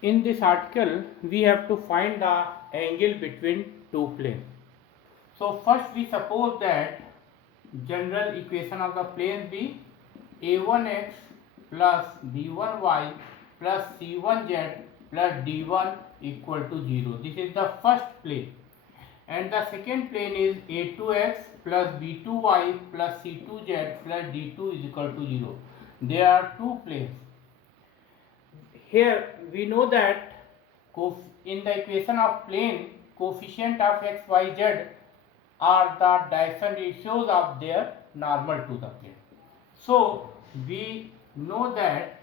In this article, we have to find the angle between two planes. So first we suppose that general equation of the plane be a1x plus b1y plus c1z plus d1 equal to 0. This is the first plane. And the second plane is a2x plus b2y plus c2z plus d2 is equal to 0. There are two planes. Here we know that in the equation of plane, coefficient of x, y, z are the direction ratios of their normal to the plane. So we know that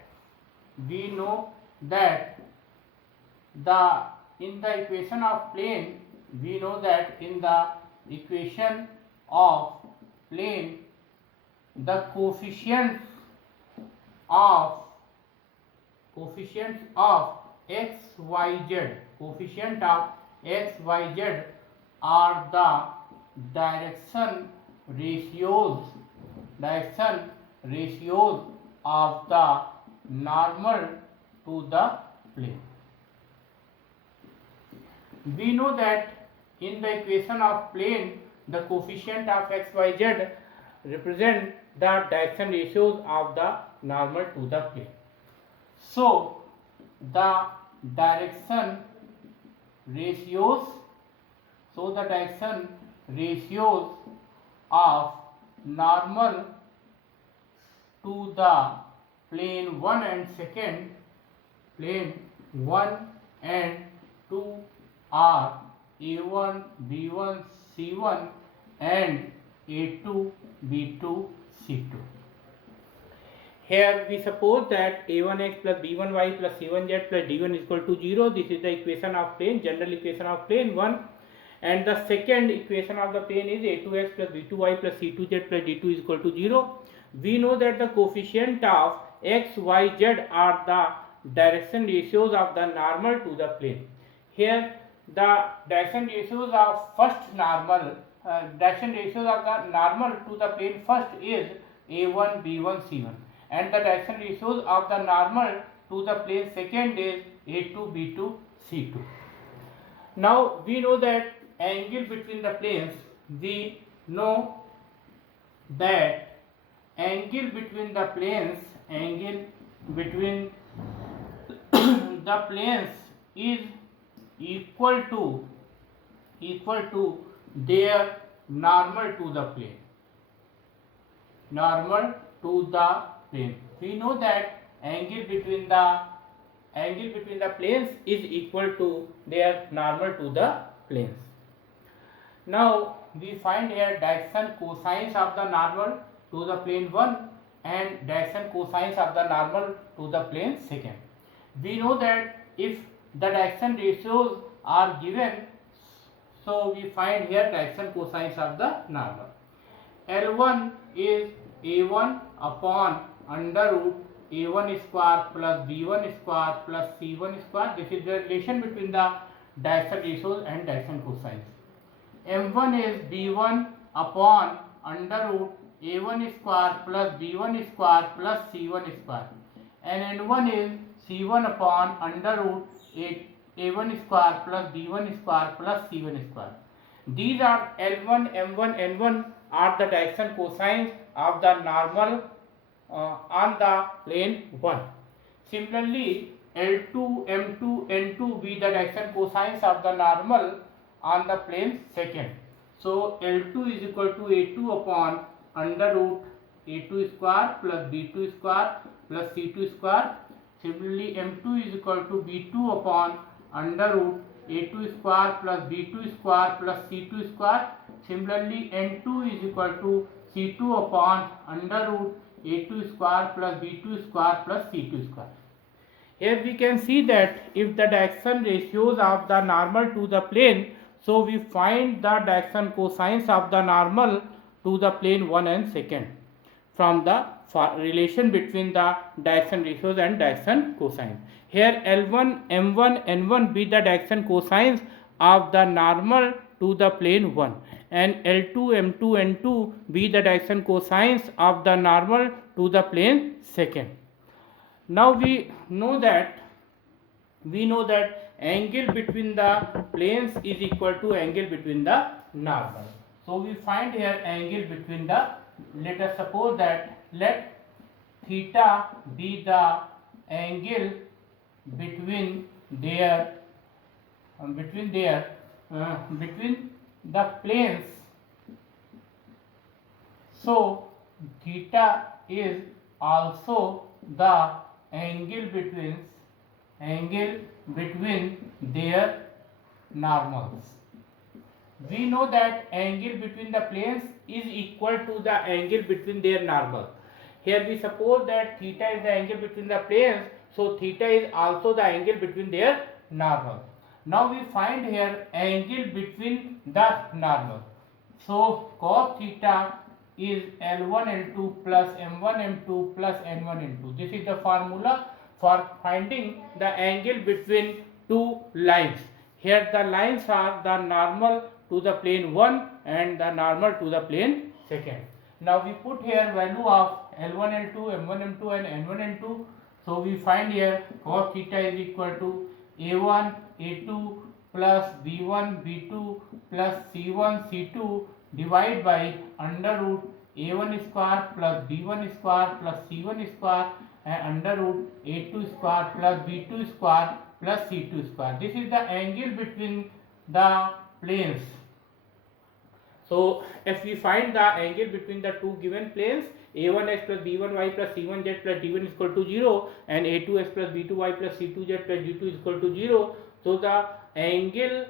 the in the equation of plane, we know that in the equation of plane the coefficients of x, y, z, coefficient of x, y, z are the direction ratios of the normal to the plane. We know that in the equation of plane the coefficient of x, y, z represent the direction ratios of the normal to the plane. So the direction ratios of normal to the plane 1 and second, plane 1 and 2 are a1, b1, c1 and a2, b2, c2. Here we suppose that a1x plus b1y plus c1z plus d1 is equal to 0. This is the equation of plane, general equation of plane 1. And the second equation of the plane is a2x plus b2y plus c2z plus d2 is equal to 0. We know that the coefficient of x, y, z are the direction ratios of the normal to the plane. Here the direction ratios of direction ratios of the normal to the plane first is a1, b1, c1. And the direction ratios of the normal to the plane second is a2, b2, c2. Now we know that angle between the planes, we know that angle between the planes is equal to their normal to the plane. We know that angle between the planes is equal to their normal to the planes. Now we find here direction cosines of the normal to the plane 1 and direction cosines of the normal to the plane second. We know that if the direction ratios are given, so we find here direction cosines of the normal. L1 is a1 upon under root a1 square plus b1 square plus c1 square. This is the relation between the direction ratios and direction cosines. m1 is b1 upon under root a1 square plus b1 square plus c1 square, and n1 is c1 upon under root a1 square plus b1 square plus c1 square. These are L1, m1, n1 are the direction cosines of the normal on the plane 1. Similarly, L2, m2, n2 be the direction cosines of the normal on the plane second. So L2 is equal to a2 upon under root a2 square plus b2 square plus c2 square. Similarly, m2 is equal to b2 upon under root a2 square plus b2 square plus c2 square. Similarly, n2 is equal to c2 upon under root a2 square plus b2 square plus c2 square. Here we can see that if the direction ratios of the normal to the plane, so we find the direction cosines of the normal to the plane 1 and second from the relation between the direction ratios and direction cosines. Here L1, m1, n1 be the direction cosines of the normal to the plane 1, and L2, m2, n2 be the direction cosines of the normal to the plane second. Now we know that we know that angle between the planes is equal to angle between the normal. So we find here angle between the, let us suppose that let theta be the angle between their between the planes. So theta is also the angle between their normals. We know that angle between the planes is equal to the angle between their normal. Here we suppose that theta is the angle between the planes, so theta is also the angle between their normal. Now we find here angle between the normal. So cos theta is L1 L2 plus M1 M2 plus N1 N2. This is the formula for finding the angle between two lines. Here the lines are the normal to the plane 1 and the normal to the plane 2nd. Now we put here value of L1 L2, M1 M2 and N1 N2. So we find here cos theta is equal to A1 A2 plus B1 B2 plus C1 C2 divided by under root A1 square plus B1 square plus C1 square and under root A2 square plus B2 square plus C2 square. This is the angle between the planes. So if we find the angle between the two given planes, a1x plus b1y plus c1z plus d1 is equal to 0 and a2x plus b2y plus c2z plus d2 is equal to 0. So the angle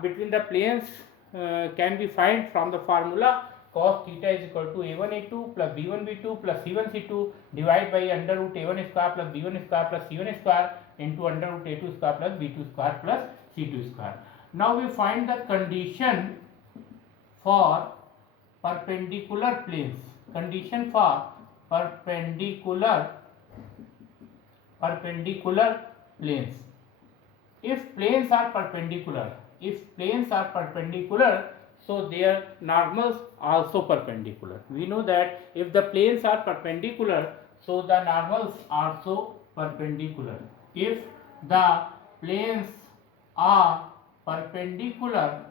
between the planes can be found from the formula cos theta is equal to a1 a2 plus b1 b2 plus c1 c2 divided by under root a1 square plus b1 square plus c1 square into under root a2 square plus b2 square plus c2 square. Now we find the condition for perpendicular planes. Condition for perpendicular planes. If planes are perpendicular, so their normals also perpendicular. We know that if the planes are perpendicular, so the normals also perpendicular. If the planes are perpendicular,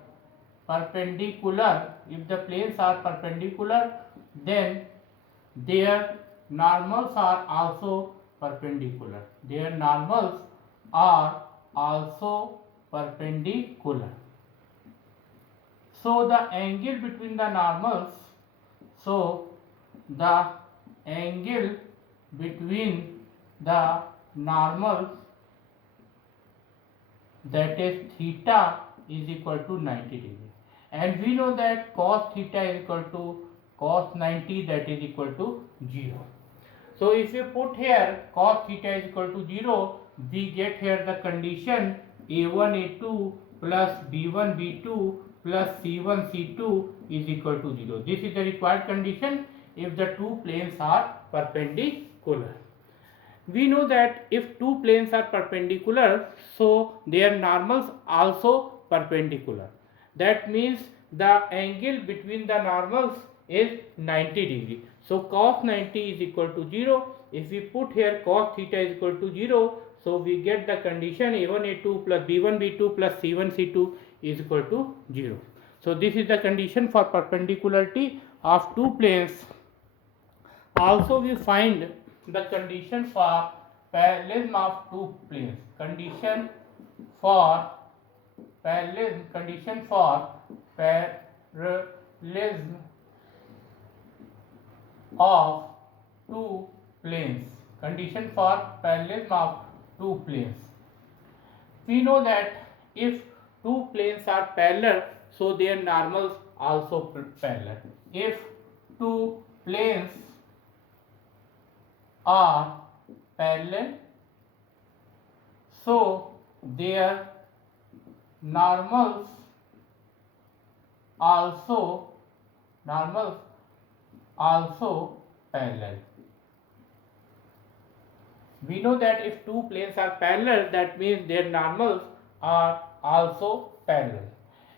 if the planes are perpendicular, then their normals are also perpendicular. So the angle between the normals, that is theta is equal to 90 degree. And we know that cos theta is equal to cos 90, that is equal to 0. So if you put here cos theta is equal to 0, we get here the condition a1 a2 plus b1 b2 plus c1 c2 is equal to 0. This is the required condition if the two planes are perpendicular. We know that if two planes are perpendicular, so their normals also perpendicular. That means the angle between the normals is 90 degree. So cos 90 is equal to 0. If we put here cos theta is equal to 0, so we get the condition a1 a2 plus b1 b2 plus c1 c2 is equal to 0. So this is the condition for perpendicularity of two planes. Also we find the condition for parallelism of two planes. Condition for parallelism of two planes. Condition for parallelism of two planes. We know that if two planes are parallel, so their normals also parallel. If two planes are parallel, so their normals also parallel. We know that if two planes are parallel, that means their normals are also parallel.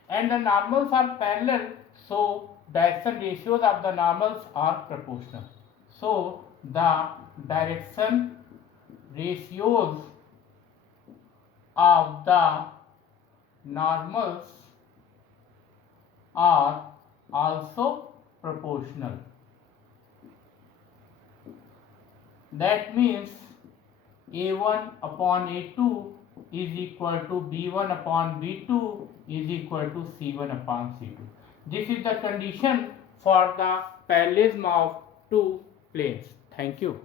And the normals are parallel, so direction ratios of the normals are proportional. So the direction ratios of the normals are also proportional. That means A1 upon A2 is equal to B1 upon B2 is equal to C1 upon C2. This is the condition for the parallelism of two planes. Thank you.